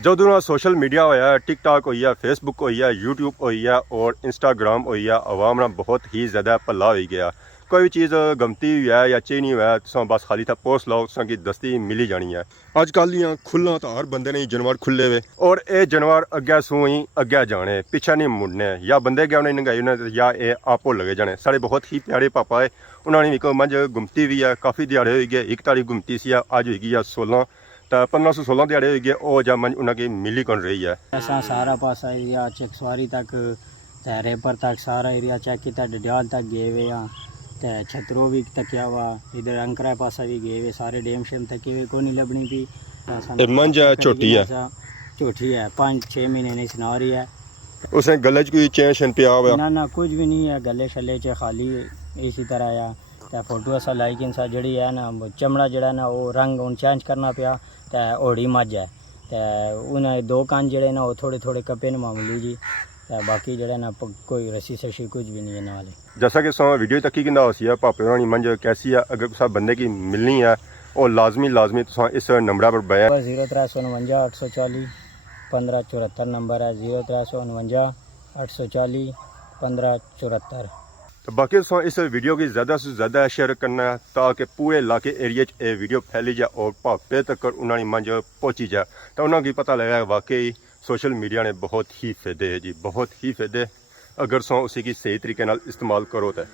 ਜਦੋਂ social media होया TikTok हो या फेसबुक हो या यूट्यूब हो या और इंस्टाग्राम हो या आवाम ना बहुत ही ज़्यादा भला हो गया। कोई भी चीज़ गमती हुई है या ची नहीं हुआ तो बस खाली था पोस्ट लाओ की दस्ती मिली जानी है। अजकल दियाँ खुल्लां तो हर बंदे ने जानवर खुले हुए और ये जानवर अग्गे सूँ ही अग्गे जाने पिछा नहीं मुड़ने या बंदे गए उन्हें नंगाई उन्हें या ये आपो लगे जाने। साढ़े बहुत ही प्यारे पापा है उन्होंने एक मंझ गुमती भी है काफ़ी दिहाड़े हो गए। एक तारीख गुमती सी अज होगी 16 तो 1516 दिहाड़े हो गए वो जब मंझ उन्होंने मिली कौन रही है। ऐसा सारा पासा एरिया चकसवारी तक रेपर तक सारा एरिया चेक किया डडियाल तक गए हुए हैं तो छतरो भी तकिया हुआ इधर अंकरा पासा भी गए हुए सारे डेम शेम तके हुए को नहीं लभनी भी मंझ छोटी है झूठी है 5-6 महीने नहीं सुना रही है। उसने गले च कोई चैन शन पिया हुआ ना कुछ भी नहीं है गले शले च खाली इसी तरह या तो फोटो असा लाइक इंसा जड़ी है ना चमड़ा जड़ा ना वो रंग उन चेंज करना पिया तो ओड़ी मझ है तो उन्हें 2 कान जड़े ना वो थोड़े थोड़े कपे न मामूली जी तो बाकी जड़ा ना कोई रस्सी सशी कुछ भी नहीं है ना वाले। जैसा कि सो वीडियो तक की सी है भापे होनी मंझ कैसी है अगर किसी बंदे की मिलनी है और लाजमी तो इस नंबर पर बया 0349 840 1574 नंबर है 0349 840 1574। तो बाकी सो इस वीडियो की ज़्यादा से ज़्यादा शेयर करना ताकि पूरे इलाके एरिए ये वीडियो फैली जाए और भापे तक उन्होंने मंझ पहुँची जाए तो उन्होंने पता लगा वाकई सोशल मीडिया ने बहुत ही फ़ायदे है जी बहुत ही फ़ायदे अगर सो उसी की सही तरीके इस्तेमाल करो तो।